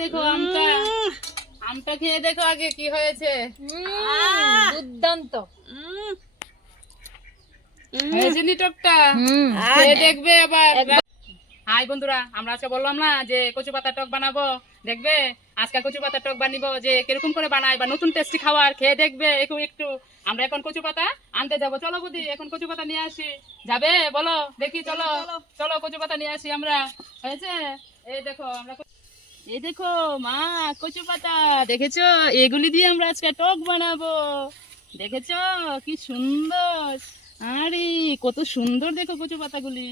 দেখো আমটা, আমটা খেয়ে দেখো আগে কি হয়েছে। দুর্দান্ত হয়েছে নি টকটা? খেয়ে দেখবে আবার। হাই বন্ধুরা, আমরা আজকে বললাম না যে কচু পাতার টক বানাবো, দেখবে আজকে কচু পাতার টক বানিব যে কিরকম করে বানাই বা নতুন টেস্টি খাবার, খেয়ে দেখবে একটু একটু। আমরা এখন কচু পাতা আনতে যাবো, চলো বুদ্ধি এখন কচু পাতা নিয়ে আসি। যাবে বলো দেখি, চলো চলো কচু পাতা নিয়ে আসি আমরা। হয়েছে, এই দেখো আমরা, এই দেখো মা কচু পাতা দেখেছো, এগুলি দিয়ে আমরা আজকে টক বানাবো। দেখেছো কি সুন্দর, আরে কত সুন্দর দেখো কচু পাতাগুলি,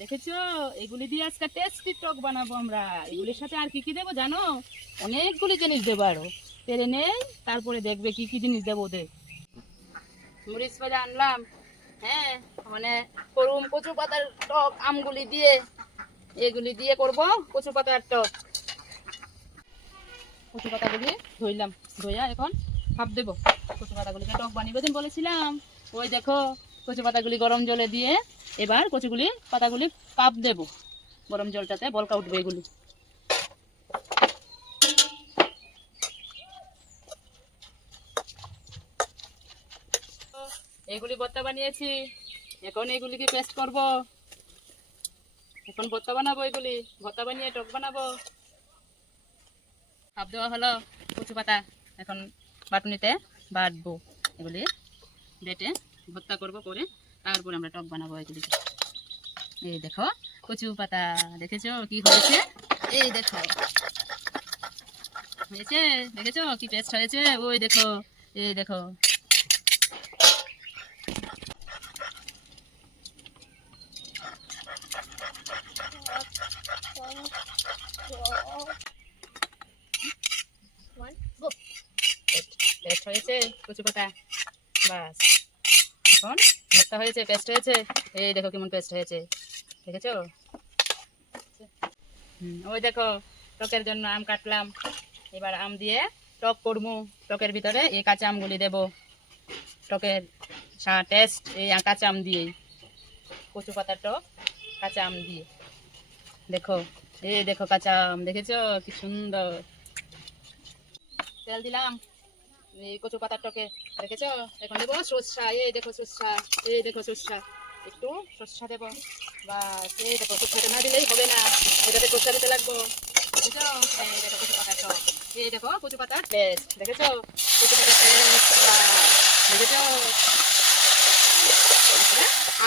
দেখেছো এগুলি দিয়ে আজকে টেস্টি টক বানাবো আমরা। এগুলির সাথে আর কি কি দেবো জানো? অনেকগুলি জিনিস দেবো, আরো পেরে নেই, তারপরে দেখবে কি কি জিনিস দেবো ওদের। মরিচ পেরে আনলাম, হ্যাঁ মানে করুম কচু পাতার টক আমগুলি দিয়ে, এগুলি দিয়ে করবো কচু পাতার টক। কচু পাতাগুলি ধুইলাম, ধুইয়া এখন ভাপ দেবো। কচু পাতাগুলিকে টক বানিয়ে দিন বলেছিলাম, ওই দেখো কচু পাতাগুলি গরম জলে দিয়ে এবার কচুগুলি পাতাগুলি কাপ দেবো, গরম জলটাতে বলকা উঠবে এগুলি। এগুলি ভর্তা বানিয়েছি, এখন এগুলিকে পেস্ট করব, এখন ভর্তা বানাবো, এগুলি ভর্তা বানিয়ে টক বানাবো। ভাপ দেওয়া হলো কচু পাতা, এখন বাটুনিতে বাটবো, এগুলি বেটে ভর্তা করবো, করে তারপরে আমরা টক বানাবো এগুলিকে। এই দেখো কচু পাতা, দেখেছো কি হয়েছে, এই দেখো হয়েছে, দেখেছো কি পেস্ট হয়েছে, ওই দেখো, এই দেখো। পেস্ট হয়েছে কচু পাতা, বাস এখন ভর্তা হয়েছে, পেস্ট হয়েছে, এই দেখো কেমন পেস্ট হয়েছে, দেখেছো। ওই দেখো টকের জন্য আম কাটলাম, এবার আম দিয়ে টক করবো। টকের ভিতরে এই কাঁচা আমগুলি দেব, টকের টেস্ট এই কাঁচা আম দিয়েই, কচু পাতার টক কাঁচা আম দিয়ে। দেখো এই দেখো কাঁচা আম, দেখেছো কি সুন্দর। তেল দিলাম এই কচু পাতার টকে, দেখেছো। এখন দেবো সরষা, এই দেখো সরষা, এই দেখো সরষা, একটু সরষা দেবো, বাস। এই দেখো সরষাটা না দিলেই হবে না, এটাতে সরষা দিতে লাগবো, দেখেছো। এই দেখো কচু পাতার টক, এই দেখো কচু পাতার পেস্ট, দেখেছো কচু পাতার পেস্ট, দেখেছো।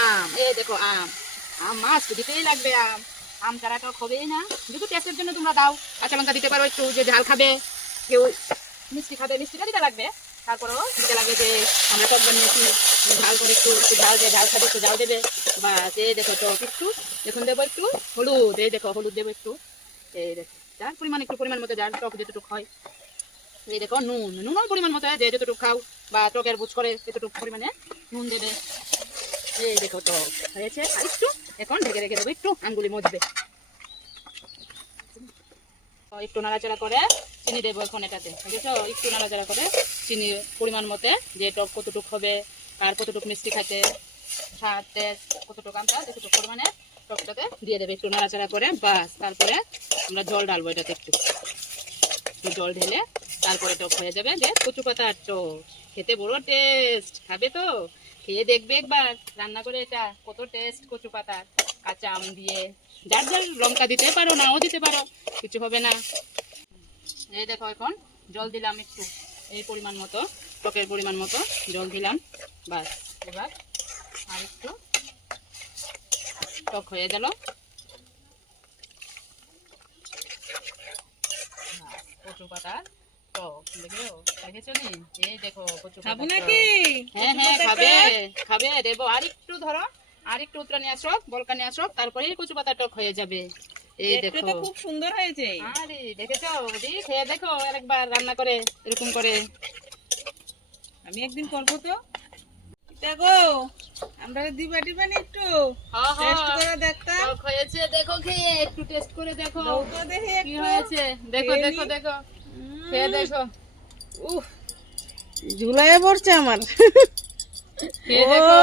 আম, এই দেখো আম, আম মাছ দিতেই লাগবে, আম, আম ছাড়া টক হবেই না। শুধু টেস্টের জন্য তোমরা দাও, কাঁচা লঙ্কা দিতে পারো একটু, যে ঝাল খাবে, কেউ মিষ্টি খাবে, মিষ্টিটা দিতে লাগবে, তারপরেও দিতে লাগবে যে আমরা টক বানিয়েছি ঝাল করে, একটু একটু ঝাল, যে ঝাল খাবে একটু ঝাল দেবে, বাস। এই দেখো টক একটু, এখন দেবো একটু হলুদ, এই দেখো হলুদ দেবো একটু, এই দেখো যার পরিমাণ, একটু পরিমাণ মতো, যার টক যেটুকু হয়। এই দেখো নুন, নুনও পরিমাণ মতো, যে যতটুকু খাও বা টকের বুঝ করে এতটুকু পরিমাণে নুন দেবে। এই দেখো টক হয়েছে, আর একটু এখন ঢেকে রেখে দেবো, একটু আঙ্গুলি মজবে, একটু নাড়াচাড়া করে চিনি দেবো এখন এটাতে, বুঝেছো। একটু নাড়াচাড়া করে চিনি পরিমাণ মতে, যে টক কতটুক হবে, আর কতটুক মিষ্টি খাইতে, স্বাদ টেস্ট কতটুকু আমটা যতটুকু পরিমাণে টকটাতে দিয়ে দেবে, একটু নাড়াচাড়া করে, বাস। তারপরে আমরা জল ডালবো এটাতে, একটু জল ঢেলে তারপরে টক হয়ে যাবে, যে কচু পাতার টক। খেতে বড় টেস্ট, খাবে তো খেয়ে দেখবে একবার রান্না করে, এটা কত টেস্ট কচু পাতার কাঁচা আম দিয়ে। যার যার লঙ্কা দিতে পারো, নাও দিতে পারো, কিছু হবে না। এই দেখো এখন জল দিলাম একটু, এই পরিমাণ মতো, টকের পরিমাণ মতো জল দিলাম, বাস। এবার আর একটু টক হয়ে গেল, কচু পাতার টক, দেখেছো নি, এই দেখো কচু পাতা নাকি। হ্যাঁ হ্যাঁ খাবে, খাবে দেবো, আর একটু ধরো, আর একটু উত্তরা নিয়ে আসো, বলকা নিয়ে আসো, তারপরে কচু পাতা টক হয়ে যাবে। এই দেখো খুব সুন্দর হয়েছে, আরে দেখেছো দি, খেয়ে দেখো আরেকবার রান্না করে এরকম করে। আমি একদিন করবো তো, দেখো আমরা দিবা দিবা নি একটু টেস্ট করে দেখতাম, টক হয়েছে দেখো, খেয়ে একটু টেস্ট করে দেখো তো দেখি কি একটু হয়েছে, দেখো দেখো দেখো খেয়ে দেখো, উফ ঝুলাইয়া পড়ছে আমার, খেয়ে দেখো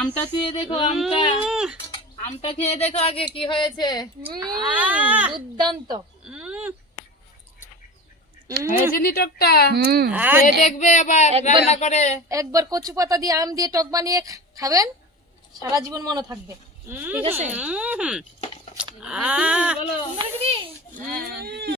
আমটা, খেয়ে দেখো আমটা, আমটা খেয়ে দেখো আগে কি হয়েছে। দুর্দান্ত। হয়েছে নি টকটা খেয়ে দেখবে আবার রান্না করে। একবার কচু পাতা দিয়ে আম দিয়ে টক বানিয়ে খাবেন, সারা জীবন মনে থাকবে। ঠিক আছে?